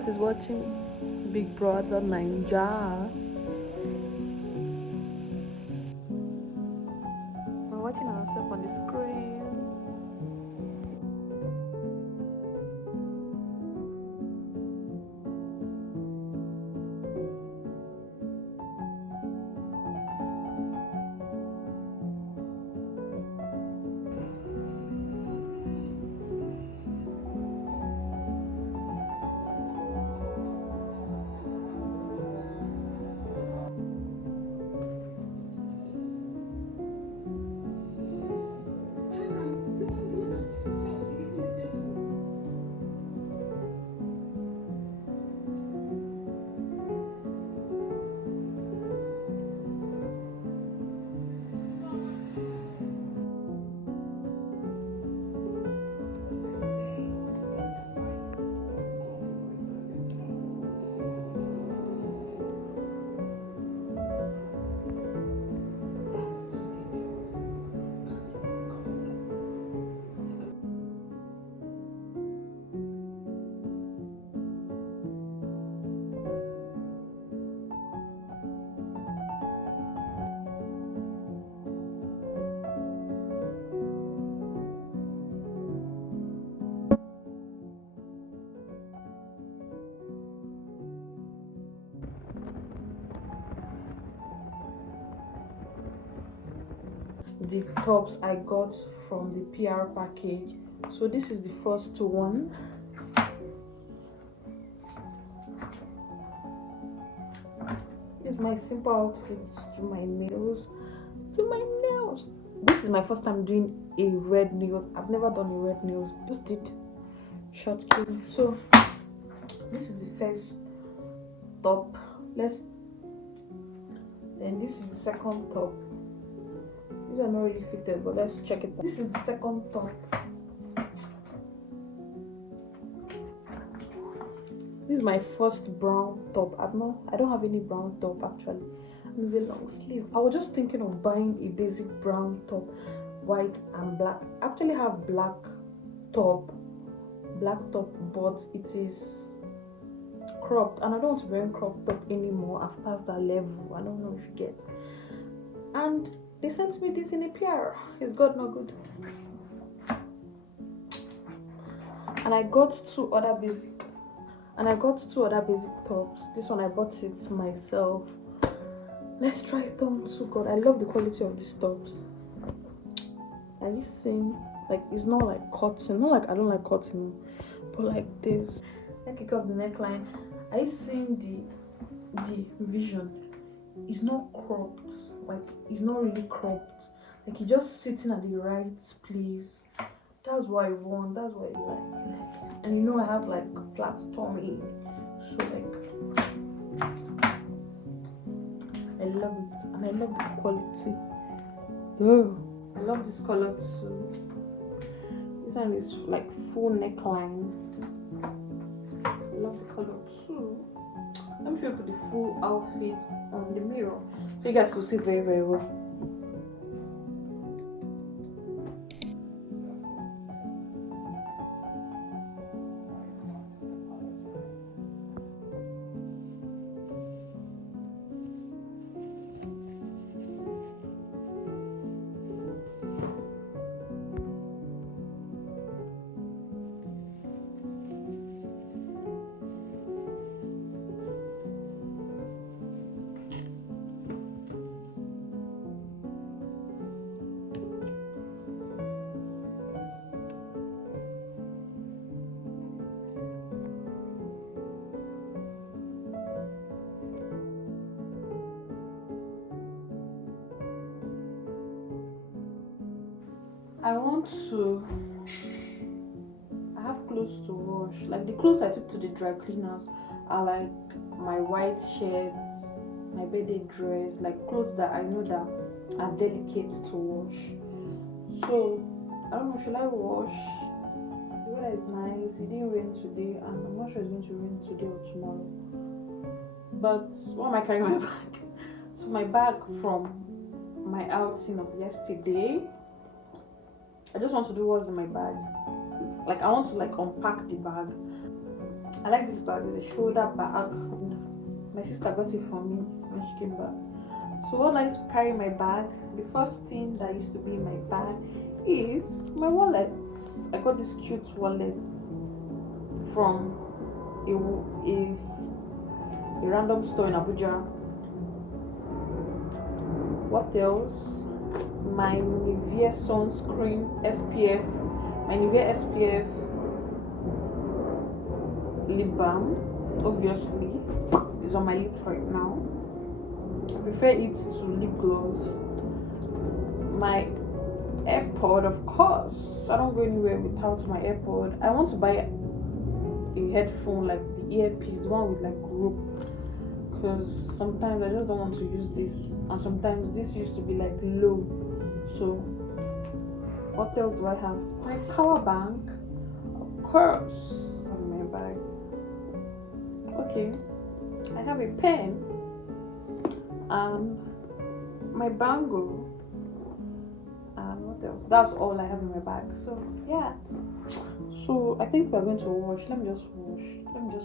us is watching Big Brother Ninja. We're watching ourselves on the screen. The tops I got from the PR package. So this is the first one. This is my simple outfit to my nails. This is my first time doing a red nails. I've never done a red nails. Just did short cream. So this is the first top. Then this is the second top. These are not really fitted, but let's check it. This is the second top. This is my first brown top. I don't have any brown top actually. And the long sleeve. I was just thinking of buying a basic brown top, white and black. I actually have black top, but it is cropped, and I don't want to wear crop top anymore. I've passed that level. I don't know if you get. And they sent me this in a PR. Is God not good? And I got two other basic tops. This one I bought it myself. Let's try it on too. God, I love the quality of these tops. Are you seeing? Like, it's not like cotton. Not like I don't like cotton, but like this. I pick up the neckline. Are you seeing the vision? It's not cropped. Like, it's not really cropped. Like, it's just sitting at the right place. That's what I want. That's what I like. And you know I have like flat tummy, so like I love it, and I love the quality. Oh, I love this color too. This one is like full neckline. I love the color too. Let me show you the full outfit on the mirror so you guys will see very, very well. I have clothes to wash. Like, the clothes I took to the dry cleaners are like my white shirts, my birthday dress, like clothes that I know that are delicate to wash. So I don't know, should I wash? The weather is nice. It didn't rain today, and I'm not sure it's going to rain today or tomorrow. But what am I carrying my bag? So my bag from my outing of yesterday. I just want to do what's in my bag. Like, I want to like unpack the bag. I like this bag. It's a shoulder bag. My sister got it for me when she came back. So what I used to carry in my bag, the first thing that used to be in my bag is my wallet. I got this cute wallet from a random store in Abuja. What else? My Nivea sunscreen SPF, my Nivea SPF lip balm, obviously, is on my lips right now. I prefer it to lip gloss. My AirPod, of course. I don't go anywhere without my AirPod. I want to buy a headphone, like the earpiece, the one with like rope, because sometimes I just don't want to use this, and sometimes this used to be like low. So what else do I have? My power bank, of course, in my bag. Okay, I have a pen and my bangle, and what else? That's all I have in my bag. So yeah, so I think we're going to wash. Let me just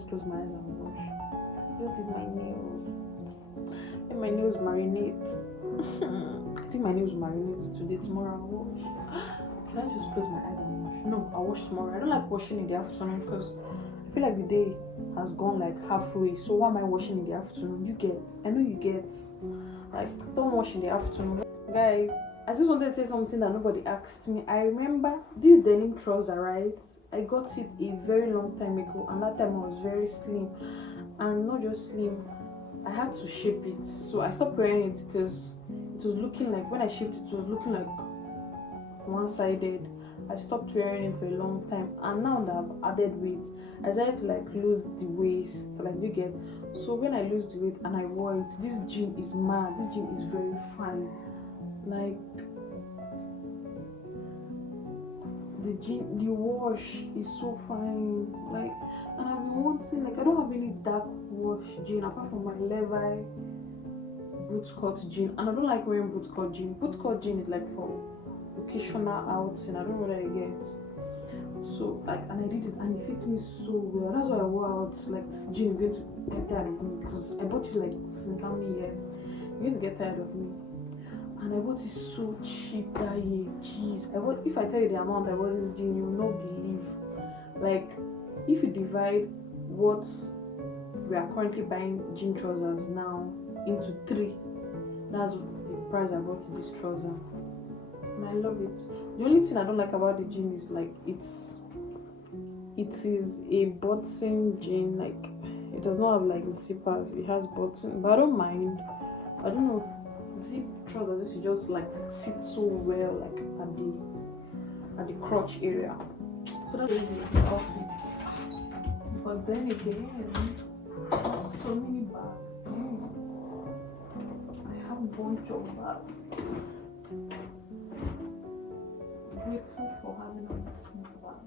close my eyes and wash. Just did my nails. Let my nails marinate. I think my nails marinate today. Tomorrow I'll wash. Can I just close my eyes and wash? No, I'll wash tomorrow. I don't like washing in the afternoon because I feel like the day has gone like halfway. So why am I washing in the afternoon? You get. I know you get. Like, don't wash in the afternoon. Guys, I just wanted to say something that nobody asked me. I remember this denim trouser, right? I got it a very long time ago, and that time I was very slim. And not just slim, I had to shape it. So I stopped wearing it because it was looking like, when I shaped it, it was looking like one-sided. I stopped wearing it for a long time, and now that I've added weight, I tried to like lose the waist, like you get. So when I lose the weight and I wore it, this jean is mad. This jean is very fine. Like the wash is so fine. Like, and I've been wanting, like, I don't have any dark wash jean apart from my Levi bootcut jean, and I don't like wearing bootcut jean. Bootcut jean is like for occasional outing. I don't know whether I get. So like, and I did it and it fits me so well. That's why I wore out. Like, this jean is going to get tired of me because I bought it like since how many years? You're going to get tired of me. And I bought it so cheap that year. Jeez, if I tell you the amount I bought this jean, you will not believe. Like, if you divide what we are currently buying jean trousers now into 3, that's the price I bought this trouser. And I love it. The only thing I don't like about the jean is like it is a button jean. Like, it does not have like zippers. It has button, but I don't mind. I don't know. Zip trousers, this is just like sit so well, like at the crotch area. So that's the outfit. But then again, I have so many bags. I have a bunch of bags. Grateful for having all this small bag.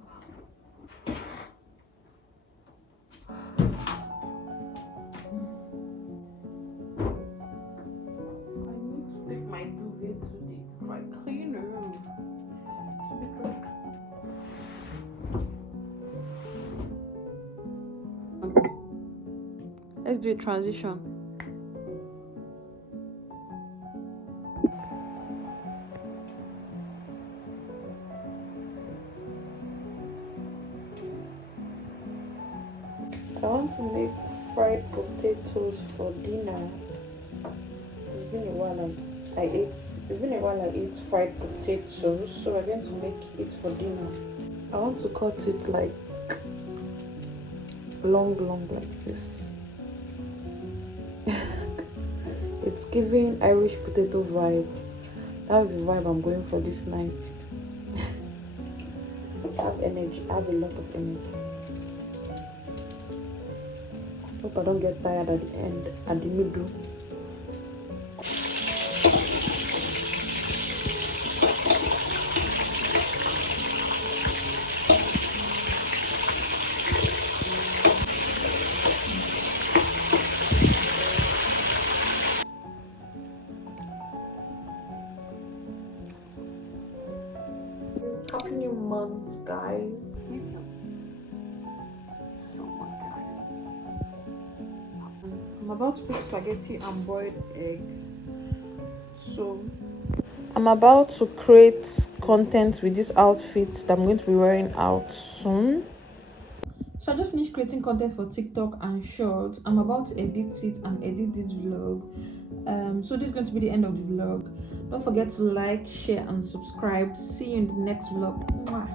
I need to take my duvet to the dry cleaner. Let's do a transition. I want to make fried potatoes for dinner. It's been a while I ate fried potatoes, so we're going to make it for dinner. I want to cut it like long like this. It's giving Irish potato vibe. That's the vibe I'm going for this night. I have energy. I have a lot of energy. Hope I don't get tired at the end, at the middle. Happy new month, guys. So much. I'm about to put spaghetti and boiled egg. So I'm about to create content with this outfit that I'm going to be wearing out soon. So I just finished creating content for TikTok and Shorts. I'm about to edit it and edit this vlog. So this is going to be the end of the vlog. Don't forget to like, share, and subscribe. See you in the next vlog. Mwah.